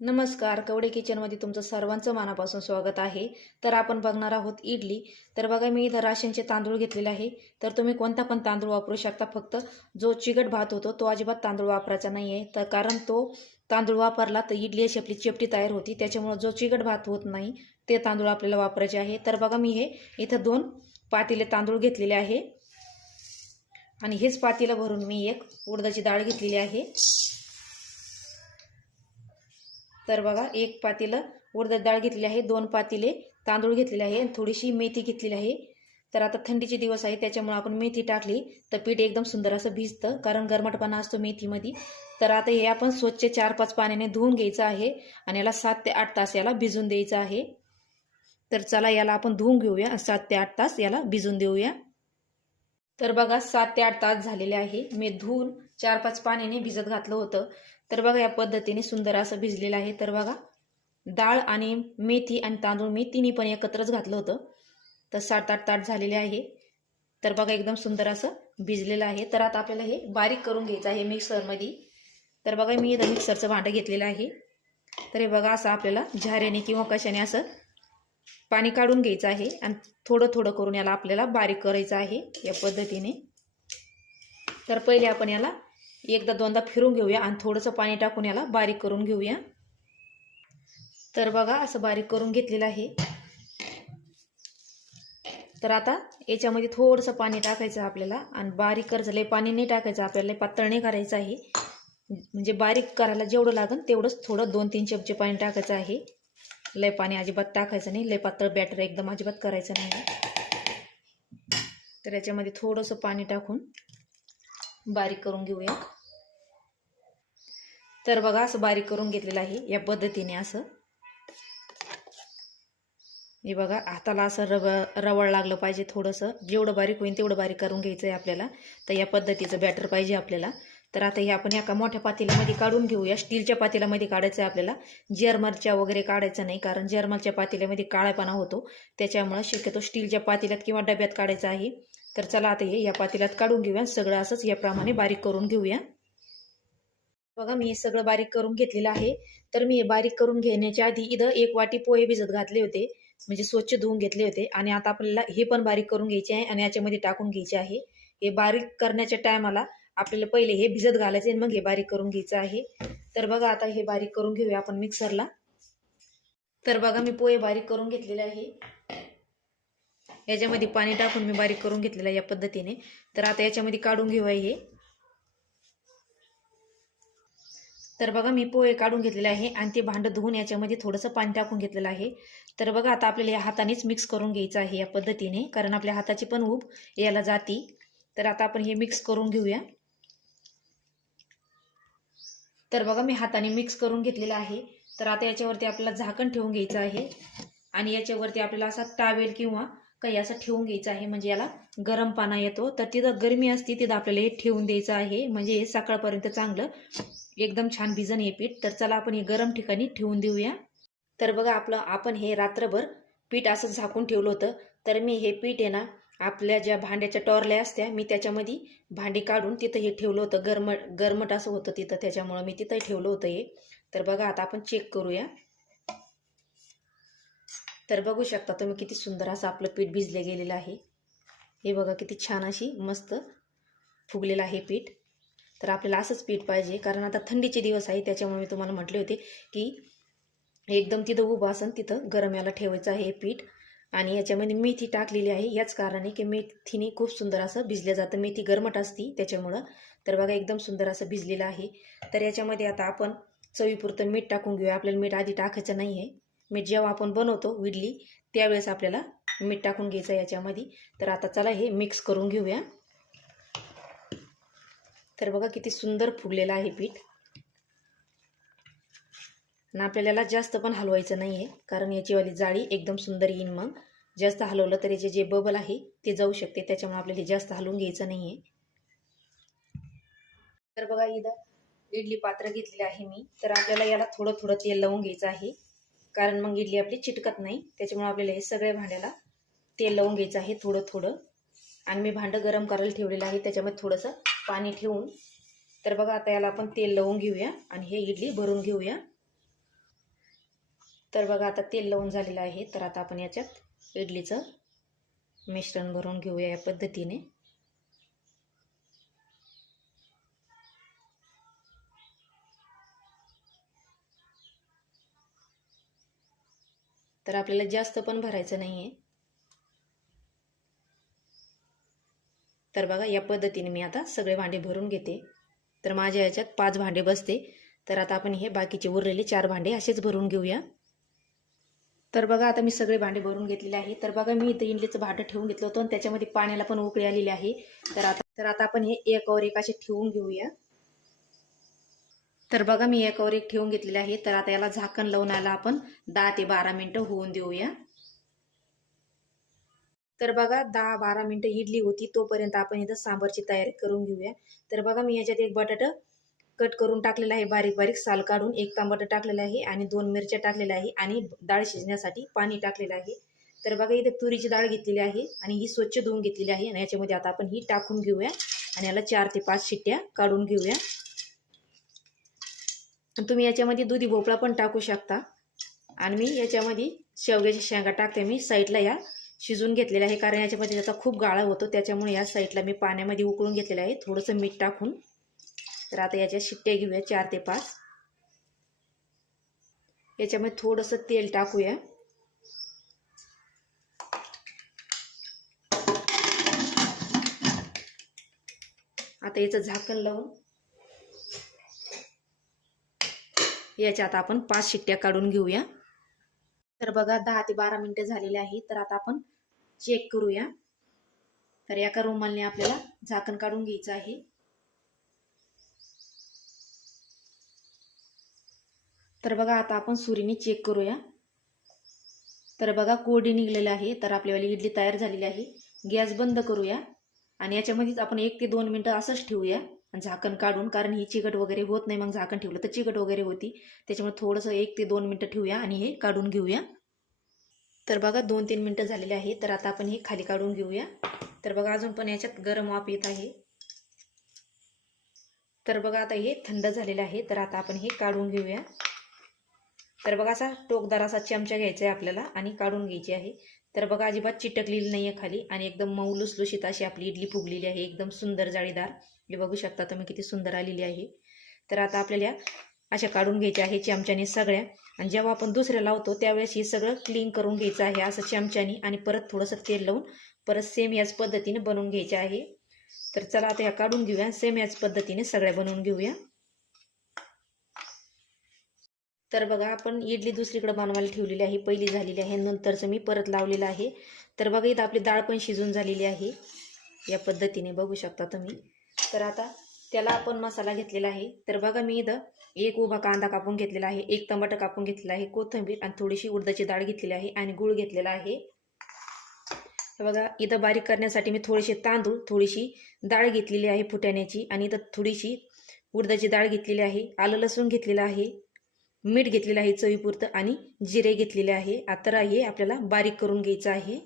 नमस्कार, कवडे किचनमध्ये तुमचं सर्वांचं मनापासून स्वागत आहे. तर आपण बघणार आहोत इडली. तर बघा मी इथं राशनचे तांदूळ घेतलेले आहे. तर तुम्ही कोणता पण तांदूळ वापरू शकता. फक्त जो चिकट भात होतो तो अजिबात तांदूळ वापरायचा नाही आहे. तर कारण तो तांदूळ वापरला तर इडली अशी आपली चेपटी तयार होती. त्याच्यामुळे जो चिकट भात होत नाही ते तांदूळ आपल्याला वापरायचे आहे. तर बघा मी हे इथं 2 पातेले तांदूळ घेतलेले आहे. आणि हेच पातेलं भरून मी एक उडदाची डाळ घेतलेली आहे. तर बघा एक पातेलं उडदाची डाळ घेतलेली आहे, 2 पातेले तांदूळ घेतलेले आहे आणि थोडीशी मेथी घेतलेली आहे. तर आता थंडीचे दिवस आहे त्याच्यामुळे आपण मेथी टाकली तर पीठ एकदम सुंदर असं भिजतं, कारण गरमटपणा असतो मेथीमध्ये. तर आता हे आपण स्वच्छ 4-5 पाण्याने धुवून घ्यायचं आहे आणि याला 7 ते 8 तास याला भिजून द्यायचं आहे. तर चला याला आपण धुवून घेऊया, 7 ते 8 तास याला भिजून देऊया. तर बघा 7 ते 8 तास झालेले आहे. मी धुवून 4-5 पाण्याने भिजत घातलं होतं. तर बघा या पद्धतीने सुंदर असं भिजलेलं आहे. तर बघा डाळ आणि मेथी आणि तांदूळ मी तिन्ही पण एकत्रच घातलं होतं. तर 7-8 तास झालेले आहे. तर बघा एकदम सुंदर असं भिजलेलं आहे. तर आता आपल्याला हे बारीक करून घ्यायचं आहे मिक्सरमध्ये. तर बघा मी इथं मिक्सरचं भांडं घेतलेलं आहे. तर हे बघा असं आपल्याला झाऱ्याने किंवा कशाने असं पाणी काढून घ्यायचं आहे आणि थोडं थोडं करून याला आपल्याला बारीक करायचं आहे या पद्धतीने. तर पहिले आपण याला एकदा दोनदा फिरून घेऊया आणि थोडंसं पाणी टाकून याला बारीक करून घेऊया. तर बघा असं बारीक करून घेतलेलं आहे. तर आता याच्यामध्ये थोडंसं पाणी टाकायचं आपल्याला आणि बारीक करायचं, लय पाणी नाही टाकायचं आपल्याला, पातळ नाही करायचं आहे. म्हणजे बारीक करायला जेवढं लागेल तेवढंच थोडं 2-3 चमचे पाणी टाकायचं आहे. लय पाणी अजिबात टाकायचं नाही, लय पातळ बॅटर एकदम अजिबात करायचं नाही. तर याच्यामध्ये थोडंसं पाणी टाकून बारीक करून घेऊया. तर बघा असं बारीक करून घेतलेलं आहे या पद्धतीने. असं हे बघा हाताला असं रवळ लागलं पाहिजे थोडंसं, जेवढं बारीक होईल तेवढं बारीक करून घ्यायचं आहे आपल्याला. तर या पद्धतीचं बॅटर पाहिजे आपल्याला. तर आता हे आपण एका मोठ्या पातेल्यामध्ये काढून घेऊया. स्टीलच्या पातेल्यामध्ये काढायचं आहे आपल्याला, जर्मलच्या वगैरे काढायचं नाही, कारण जर्मलच्या पातेल्यामध्ये काळापणा होतो. त्याच्यामुळे शक्यतो स्टीलच्या पातेल्यात किंवा डब्यात काढायचं आहे. तर चला आता हे या पातेल्यात काढून घेऊया. सगळं असंच याप्रमाणे बारीक करून घेऊया. बघा मी हे सगळं बारीक करून घेतलेलं आहे. तर मी हे बारीक करून घेण्याच्या आधी इथं 1 वाटी पोहे भिजत घातले होते, म्हणजे स्वच्छ धुवून घेतले होते. आणि आता आपल्याला हे पण बारीक करून घ्यायचे आहे आणि याच्यामध्ये टाकून घ्यायचे आहे. हे बारीक करण्याच्या टायमाला आपल्याला पहिले हे भिजत घालायचे आणि मग हे बारीक करून घ्यायचं आहे. तर बघा आता हे बारीक करून घेऊया आपण मिक्सरला. तर बघा मी पोहे बारीक करून घेतलेले आहे. याच्यामध्ये पाणी टाकून मी बारीक करून घेतलेलं आहे या पद्धतीने. तर आता याच्यामध्ये काढून घेऊया हे. तर बघा मी पोहे काढून घेतलेले आहे आणि ते भांडं धुवून याच्यामध्ये थोडंसं पाणी टाकून घेतलेलं आहे. तर बघा आता आपल्याला या हातानेच मिक्स करून घ्यायचं आहे या पद्धतीने, कारण आपल्या हाताची पण ऊब याला जाती. तर आता आपण हे मिक्स करून घेऊया. तर बघा मी हाताने मिक्स करून घेतलेलं आहे. तर आता याच्यावरती आपल्याला झाकण ठेवून घ्यायचं आहे आणि याच्यावरती आपल्याला असा टावेल किंवा काही असं ठेवून घ्यायचं आहे, म्हणजे याला गरम पाणी येतो. तर तिथं गरमी असते तिथं आपल्याला हे ठेवून द्यायचं आहे, म्हणजे हे सकाळपर्यंत चांगलं एकदम छान भिजन हे पीठ. तर चला आपण हे गरम ठिकाणी ठेवून देऊया. तर बघा आपण हे रात्रभर पीठ असं झाकून ठेवलं होतं. तर मी हे पीठ आहे ना, आपल्या ज्या भांड्याच्या टॉरल्या असत्या मी त्याच्यामध्ये भांडी काढून तिथं हे ठेवलं होतं. गरमट असं होतं तिथं, त्याच्यामुळं मी तिथं ठेवलं होतं हे. तर बघा आता आपण चेक करूया. तर बघू शकता तुम्ही किती सुंदर असं आपलं पीठ भिजले गेलेलं आहे. हे बघा किती छान अशी मस्त फुगलेलं आहे पीठ. तर आपल्याला असंच पीठ पाहिजे, कारण आता थंडीचे दिवस आहे त्याच्यामुळे मी तुम्हाला म्हटले होते की एकदम तिथं उभं असन तिथं गरम याला ठेवायचं आहे पीठ. आणि याच्यामध्ये मेथी टाकलेली आहे याच कारणाने की मेथीने खूप सुंदर असं भिजलं जातं, मेथी गरमट असती त्याच्यामुळं. तर बघा एकदम सुंदर असं भिजलेलं आहे. तर याच्यामध्ये आता आपण चवीपुरतं मीठ टाकून घेऊया. आपल्याला मीठ आधी टाकायचं नाही आहे. मीठ जेव्हा आपण बनवतो इडली त्यावेळेस आपल्याला मीठ टाकून घ्यायचं याच्यामध्ये. तर आता चला हे मिक्स करून घेऊया. तर बघा किती सुंदर फुगलेलं आहे पीठ. आणि आपल्याला जास्त पण हलवायचं नाही आहे, कारण याचीवाली जाळी एकदम सुंदर येईन. मग जास्त हलवलं तर याचे जे बबल आहे ते जाऊ शकते, त्याच्यामुळे आपल्याला जास्त हलवून घ्यायचं नाही आहे. तर बघा इथं इडली पात्र घेतलेलं आहे मी. तर आपल्याला याला थोडं थोडं तेल लावून घ्यायचं आहे, कारण मग इडली आपली चिटकत नाही. त्याच्यामुळे आपल्याला हे सगळ्या भांड्याला तेल लावून घ्यायचं आहे थोडं थोडं. आणि मी भांडं गरम करायला ठेवलेलं आहे त्याच्यामध्ये थोडंसं पाणी ठेवून. तर बघा आता याला आपण तेल लावून घेऊया आणि हे इडली भरून घेऊया. तर बघा आता तेल लावून झालेलं आहे. तर आता आपण याच्यात इडलीचं मिश्रण भरून घेऊया या पद्धतीने. तर आपल्याला जास्त पण भरायचं नाही आहे. तर बघा या पद्धतीने मी आता सगळे भांडे भरून घेते. तर माझ्या याच्यात 5 भांडे बसते. तर आता आपण हे बाकीचे उरलेले 4 भांडे असेच भरून घेऊया. तर बघा आता मी सगळे भांडे भरून घेतलेले आहे. तर बघा मी इथं इडलीचं भांडं ठेवून घेतलं होतं आणि त्याच्यामध्ये पाण्याला पण उकळी आलेली आहे. तर आता आपण हे एकावर एक असे ठेवून घेऊया. तर बघा मी एकावर एक ठेवून घेतलेले आहे. तर आता याला झाकण लावून आपण 10 ते 12 मिनिटं होऊन देऊया. तर बघा 10-12 मिनिटं इडली होती तोपर्यंत आपण इथं सांबारची तयारी करून घेऊया. तर बघा मी याच्यात एक बटाटा कट करून टाकलेला आहे, बारीक बारीक साल काढून. एक टमाटर टाकलेला आहे आणि 2 मिरच्या टाकलेल्या आहे आणि डाळ शिजण्यासाठी पाणी टाकलेलं आहे. तर बघा इथे तुरीची डाळ घेतलेली आहे आणि ही स्वच्छ धुवून घेतलेली आहे आणि याच्यामध्ये आता आपण ही टाकून घेऊया आणि याला 4 ते 5 शिट्ट्या काढून घेऊया. तुम्ही याच्यामध्ये दुधी भोपळा पण टाकू शकता. आणि मी याच्यामध्ये शेवग्याच्या शेंगा टाकते. मी साईडला या शिजून घेतलेला आहे कारण याच्यामध्ये त्याचा खूप गाळा होतो, त्याच्यामुळे या साईडला मी पाण्यामध्ये उकळून घेतलेलं आहे थोडंसं मीठ टाकून. तर आता याच्या शिट्ट्या घेऊया 4 ते 5. याच्यामध्ये थोडंसं तेल टाकूया. आता याचं झाकण लावून याच्यात आपण 5 शिट्ट्या काढून घेऊया. तर बघा 10 ते 12 मिनिटं झालेली आहे. तर आता आपण चेक करूया. तर एका रुमालने आपल्याला झाकण काढून घ्यायचं आहे. तर बघा आता आपण सुरीने चेक करूया. तर बघा कोरडी निघलेलं आहे. तर आपल्यावाली इडली तयार झालेली आहे. गॅस बंद करूया आणि याच्यामध्येच आपण 1 ते 2 मिनिटं असंच ठेवूया झाकण काढून, कारण ही चिकट वगैरे होत नाही. मग झाकण ठेवलं तर चिकट वगैरे होती, त्याच्यामुळे थोडंसं 1 ते 2 मिनिटं ठेवूया आणि हे काढून घेऊया. तर बघा 2-3 मिनिटं झालेले आहे. तर आता आपण हे खाली काढून घेऊया. तर बघा अजून पण याच्यात गरम वाफ येत आहे. तर बघा आता हे थंड झालेलं आहे. तर आता आपण हे काढून घेऊया. तर बघा असा टोकदार असा चमचा घ्यायचा आहे आपल्याला आणि काढून घ्यायची आहे. तर बघा अजिबात चिटकलेली नाही आहे खाली आणि एकदम मऊ लुसलुशीत अशी आपली इडली फुगलेली आहे, एकदम सुंदर जाळीदार. हे बघू शकता तुम्ही किती सुंदर आलेली आहे. तर आता आपल्याला अशा काढून घ्यायच्या आहे चमच्याने सगळ्या. आणि जेव्हा आपण दुसऱ्या लावतो त्यावेळेस हे सगळं क्लीन करून घ्यायचं आहे असं चमच्याने आणि परत थोडंसं तेल लावून परत सेम याच पद्धतीने बनवून घ्यायचे आहे. तर चला आता ह्या काढून घेऊया, सेम याच पद्धतीने सगळ्या बनवून घेऊया. तर बघा आपण इडली दुसरीकडे बनवायला ठेवलेली आहे, पहिली झालेली आहे, नंतरचं मी परत लावलेलं आहे. तर बघा इथं आपली डाळ पण शिजून झालेली आहे या पद्धतीने बघू शकता तुम्ही. तर आता त्याला आपण मसाला घेतलेला आहे. तर बघा मी इथं एक उभा कांदा कापून घेतलेला आहे, एक टमाटर कापून घेतलेला आहे, कोथिंबीर आणि थोडीशी उडदाची डाळ घेतलेली आहे आणि गूळ घेतलेला आहे. तर बघा इथं बारीक करण्यासाठी मी थोडेसे तांदूळ, थोडीशी डाळ घेतलेली आहे फुटाण्याची आणि इथं थोडीशी उडदाची डाळ घेतलेली आहे, आलं लसूण घेतलेलं आहे, मीठ घेतलेलं आहे चवीपुरतं आणि जिरे घेतलेले आहे. आता हे आपल्याला बारीक करून घ्यायचं आहे.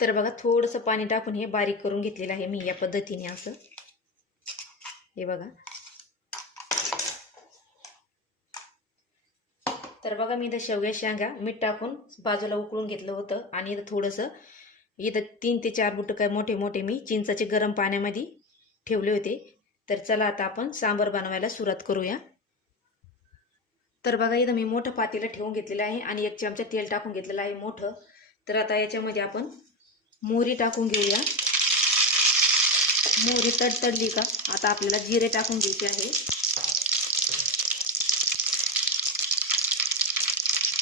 तर बघा थोडंसं पाणी टाकून हे बारीक करून घेतलेलं आहे मी या पद्धतीने असं. हे बघा. तर बघा मी इथं शेवग्या शेंगा मीठ टाकून बाजूला उकळून घेतलं होतं आणि इथं थोडंसं इथं 3 ते 4 बुट्टे काय मोठे मोठे मी चिंचाचे गरम पाण्यामध्ये ठेवले होते. तर चला आता आपण सांबार बनवायला सुरुवात करूया. तर बघा इथं मी मोठं पातेलं ठेवून घेतलेलं आहे आणि 1 चमचा तेल टाकून घेतलेलं आहे मोठं. तर आता याच्यामध्ये आपण मोहरी टाकून घेऊया. मोहरी तडतडली का आता आपल्याला जिरे टाकून घ्यायचे आहे.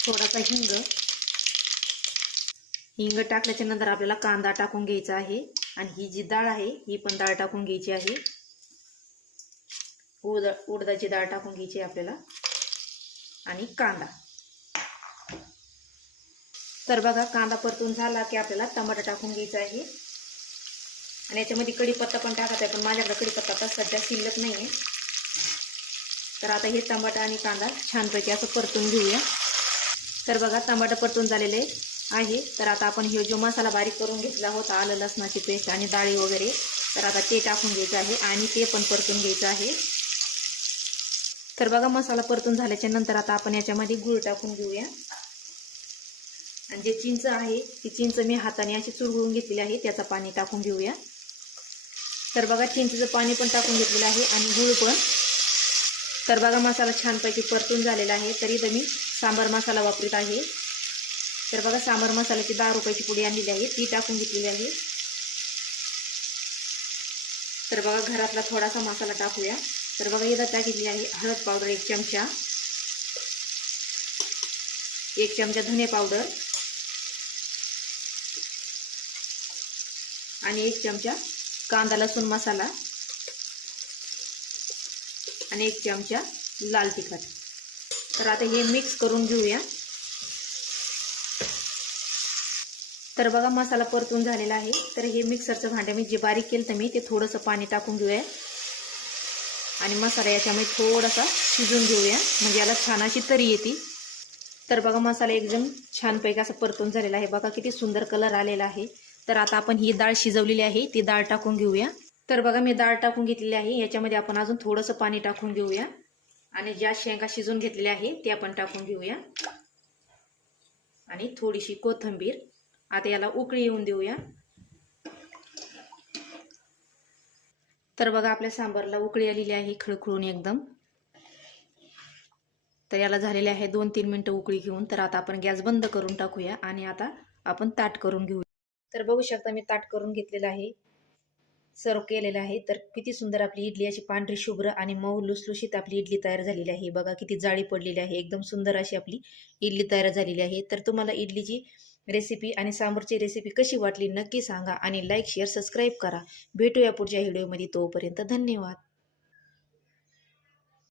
थोडासा हिंग टाकल्याच्या नंतर आपल्याला कांदा टाकून घ्यायचा आहे आणि ही जी डाळ आहे ही पण डाळ टाकून घ्यायची आहे. उडदाची डाळ टाकून घ्यायची आहे आपल्याला आणि कांदा. तर बघा कांदा परतून झाला की आपल्याला टमाटर टाकून घ्यायचा आहे आणि याच्यामध्ये कढीपत्ता पण टाकायचा आहे, पण माझ्याकडे कढीपत्ता आता सध्या शिल्लक नाही आहे. तर आता हे टमाटर आणि कांदा छानपैकी असं परतून घेऊया. तर बघा टमाटर परतून झालेले आहे. तर आता आपण हे जो मसाला बारीक करून घेतला होता, आलं लसणाची पेस्ट आणि डाळी वगैरे, तर आता ते टाकून घ्यायचं आहे आणि ते पण परतून घ्यायचं आहे. तर बघा मसाला परतून झाल्याच्या नंतर आता आपण याच्यामध्ये गूळ टाकून घेऊया. आणि जे चिंच आहे ती चिंच मी हाताने अशी चुरगळून घेतलेली आहे, त्याचं पाणी टाकून घेऊया. तर बघा चिंचेचं पाणी पण टाकून घेतलेलं आहे आणि गूळ पण. तर बघा मसाला छानपैकी परतून झालेला आहे. तरी इथं मी सांबार मसाला वापरत आहे. तर बघा सांबार मसाल्याची 10 रुपयाची पुडी आणलेली आहे, ती टाकून घेतलेली आहे. तर बघा घरातला थोडासा मसाला टाकूया. तर बघा इथं टाकलेली आहे हळद पावडर 1 चमचा, 1 चमचा धने पावडर आणि 1 चमचा कांदा लसूण मसाला आणि 1 चमचा लाल तिखट. तर आता हे मिक्स करून घेऊया. तर बघा मसाला परतून झालेला आहे. तर हे मिक्सरचं भांडे मी जे बारीक केलं तर मी ते थोडंसं पाणी टाकून घेऊया आणि मसाला याच्यामध्ये थोडासा शिजून घेऊया, म्हणजे याला छान अशी तरी येते. तर बघा मसाला एकदम छानपैकी असं परतून झालेला आहे. बघा किती सुंदर कलर आलेला आहे. तर आता आपण ही डाळ शिजवलेली आहे ती डाळ टाकून घेऊया. तर बघा मी डाळ टाकून घेतलेली आहे. याच्यामध्ये आपण अजून थोडंसं पाणी टाकून घेऊया आणि ज्या शेंगा शिजून घेतलेल्या आहे ते आपण टाकून घेऊया आणि थोडीशी कोथिंबीर. आता याला उकळी येऊन देऊया. तर बघा आपल्या सांबारला उकळी आलेली आहे खळखळून एकदम. तर याला झालेले आहे 2-3 मिनिटं उकळी घेऊन. तर आता आपण गॅस बंद करून टाकूया आणि आता आपण ताट करून घेऊया. तर बघू शकता मी ताट करून घेतलेलं आहे, सर्व केलेलं आहे. तर किती सुंदर आपली इडली अशी पांढरी शुभ्र आणि मऊ लुसलुशीत आपली इडली तयार झालेली आहे. बघा किती जाळी पडलेली आहे, एकदम सुंदर अशी आपली इडली तयार झालेली आहे. तर तुम्हाला इडलीची रेसिपी आणि सांबारची रेसिपी कशी वाटली नक्की सांगा आणि लाईक शेअर सबस्क्राईब करा. भेटूया पुढच्या व्हिडिओमध्ये. तोपर्यंत धन्यवाद.